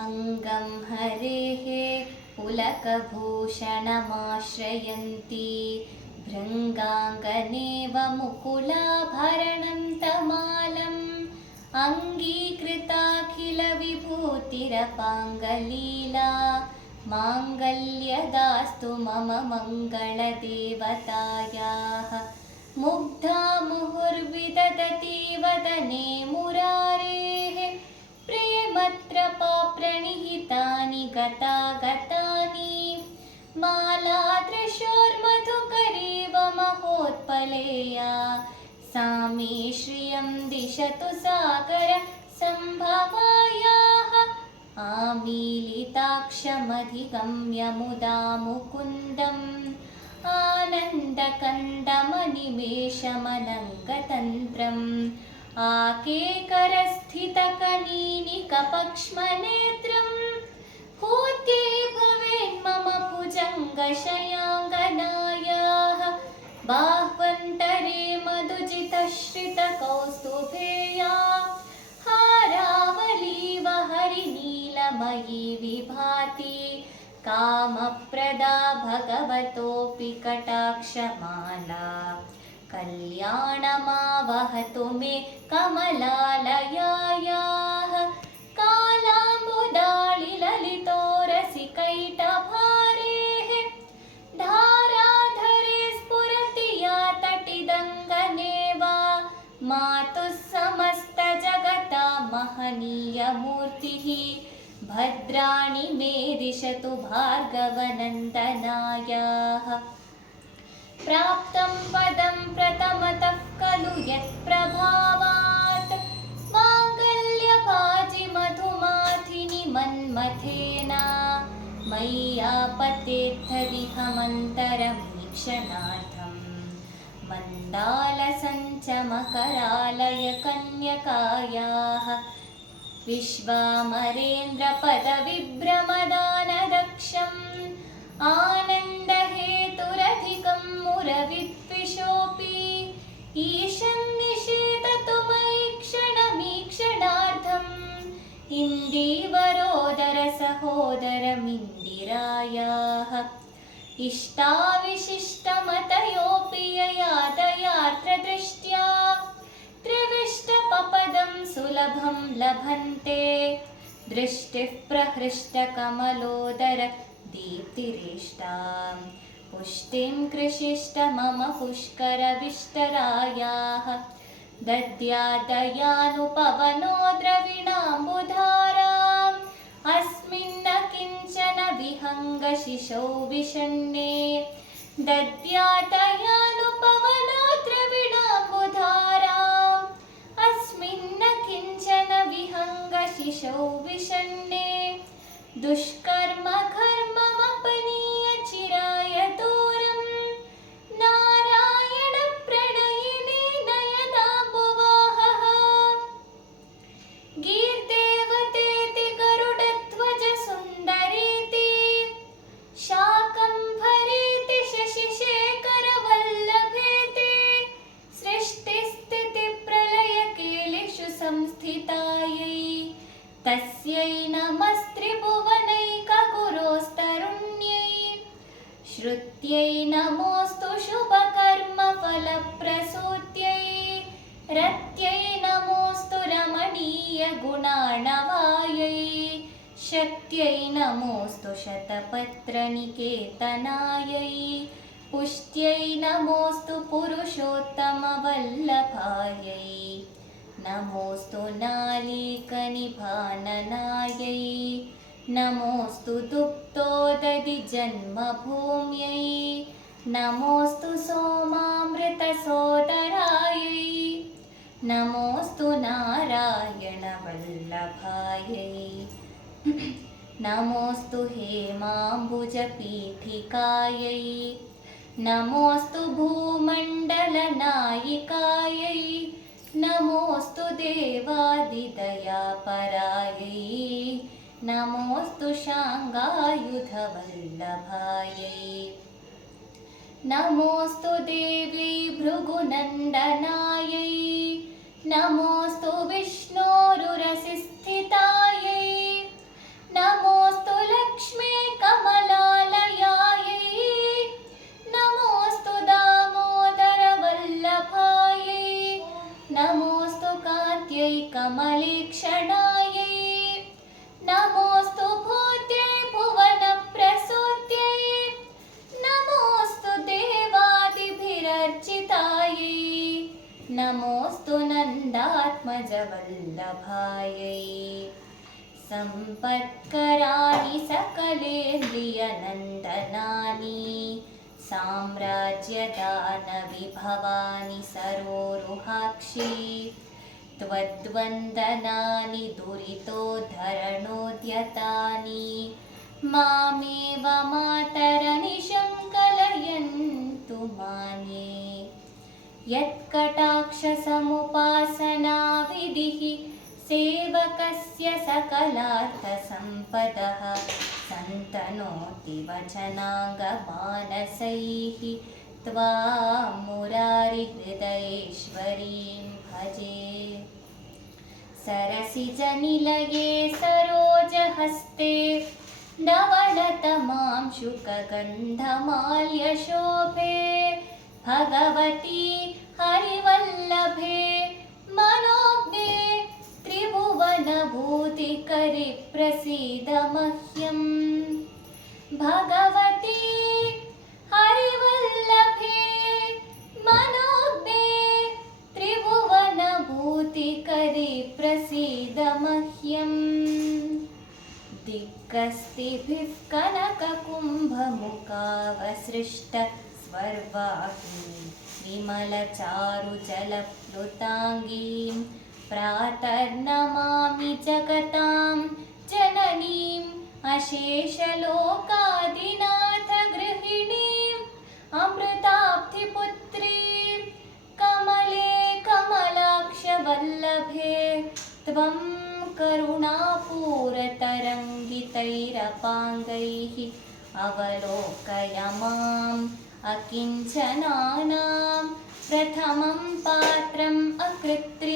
अङ्गं हरेः पुलकभूषणमाश्रयन्ती भृङ्गाङ्गनेव मुकुलाभरणं तमालम् अङ्गीकृताखिलविभूतिरपाङ्गलीला माङ्गल्यदास्तु मम मङ्गलदेवतायाः। मुग्धा मुहुर्विदधति वदने मुरारेः प्रेमत्रपाप्रणिहितानि गतागतानि मालादृशोर्मधुकरीव महोत्पलेया सा मे श्रियं दिशतु सागर सम्भवायाः। आमीलिताक्षमधिगम्य मुदा मुकुन्दम् आनन्दकन्दमनिमेषमनङ्गतन्त्रम् आकेकरस्थितकनीनिकपक्ष्मनेत्रम् हूत्यै भवेन्मम भुजङ्गशयाङ्गनायाः। बाह्वन्तरे मधुजितश्रितकौस्तुभेया हारावलीव हरिनीलमयी विभाति कामप्रदा भगवतोऽपि कटाक्षमाला। कल्याणमावहतु मे कमलालयायाः कालाम्बुदाळिललितोरसिकैटभारेः धाराधरे स्फुरति या तटिदङ्गनेवा मातुः समस्तजगता महनीयमूर्तिः भद्राणि मे दिशतु भार्गवनन्दनायाः। प्राप्तं पदं प्रथमतः खलु यत्प्रभावात् माङ्गल्यभाजिमधुमाथिनि मन्मथेन मय्यापतेत्थदिहमन्तरमीक्षणार्थं मन्दालसञ्चमकरालय कन्यकायाः। विश्वामरेन्द्रपदविभ्रमदानदक्षम् आनन्दहेतुरधिकं मुरविद्विषोऽपि ईशन्निषेधतु मयि क्षणमीक्षणार्थम् इन्दीवरोदरसहोदरमिन्दिरायाः। इष्टाविशिष्टमतयोऽपि ययातयात्र दृष्ट्या त्रिविष्टपपदं सुलभं लभन्ते दृष्टिः प्रहृष्टकमलोदर दीप्तिरेष्टां पुष्टिं कृषिष्ट मम पुष्करविष्टरायाः। दद्यादयानुपवनो द्रविणाम्बुधाराम् अस्मिन्न किञ्चन विहङ्गशिशौ विषण्णे दद्यादयानुपवनो द्रविणाम्बुधाराम् अस्मिन्न किञ्चन विहङ्गशिशौ विषण्णे दुष्कर्म घर्ममपनीय चिराय दूरम् नारायण प्रणयिने नयनाम्बुवाहः। गीर्देवतेति गरुडध्वज सुन्दरेति शाकम्भरेति शशिशेखरवल्लभेति सृष्टिस्थितिप्रलयकेलिषु संस्थितायै तस्यै नमस्त्रिभुवनैकगुरोस्तरुण्यै। श्रुत्यै नमोऽस्तु शुभकर्मफलप्रसूत्यै रत्यै नमोऽस्तु रमणीयगुणार्णवायै। शक्त्यै नमोऽस्तु शतपत्रनिकेतनायै पुष्ट्यै नमोऽस्तु पुरुषोत्तमवल्लभायै। नमोऽस्तु नालीकनिभाननायै नमोऽस्तु दुग्धोदधिजन्मभूम्यै नमोऽस्तु सोमामृतसोदरायै नमोऽस्तु नारायणवल्लभायै। नमोऽस्तु हेमाम्बुजपीठिकायै नमोऽस्तु भूमण्डलनायिकायै नमोऽस्तु देवादिदयापरायै नमोऽस्तु शाङ्गायुधवल्लभायै। नमोऽस्तु देवी भृगुनन्दनायै नमोऽस्तु विष्णोरुरसिस्थितायै वल्लभायै सम्पत्कराणि सकलेन्द्रियनन्दनानि साम्राज्यदानविभवानि सरोरुहाक्षि त्वद्वन्दनानि दुरितोद्धरणोद्यतानि मामेव मातरनिशं कलयन्तु मान्ये यत्कटाक्षसमुपासनाविधिः सेवकस्य सकलार्थसम्पदः सन्तनोति वचनाङ्गमानसैः त्वां मुरारिहृदयेश्वरीं भजे सरसिजनिलये सरोजहस्ते धवलतमां शुकगन्धमाल्यशोभे भगवती हरिवल्लभे मनोज्ञे त्रिभुवनभूतिकरि प्रसीद मह्यम् भगवती हरिवल्लभे मनोज्ञे त्रिभुवनभूतिकरि प्रसीद मह्यम् दिग्गस्तिभिः कनककुम्भमुखावसृष्ट स्वर्वाहिनी विमलचारुजलप्लुताङ्गीं प्रातर्नमामि जगतां जननीम् अशेषलोकादिनाथगृहिणीम् अमृताब्धिपुत्रीं कमले कमलाक्षवल्लभे त्वं करुणापूरतरङ्गितैरपाङ्गैः अवलोकय माम् अकिञ्चनानां प्रथमं पात्रम् अकृत्रिमम्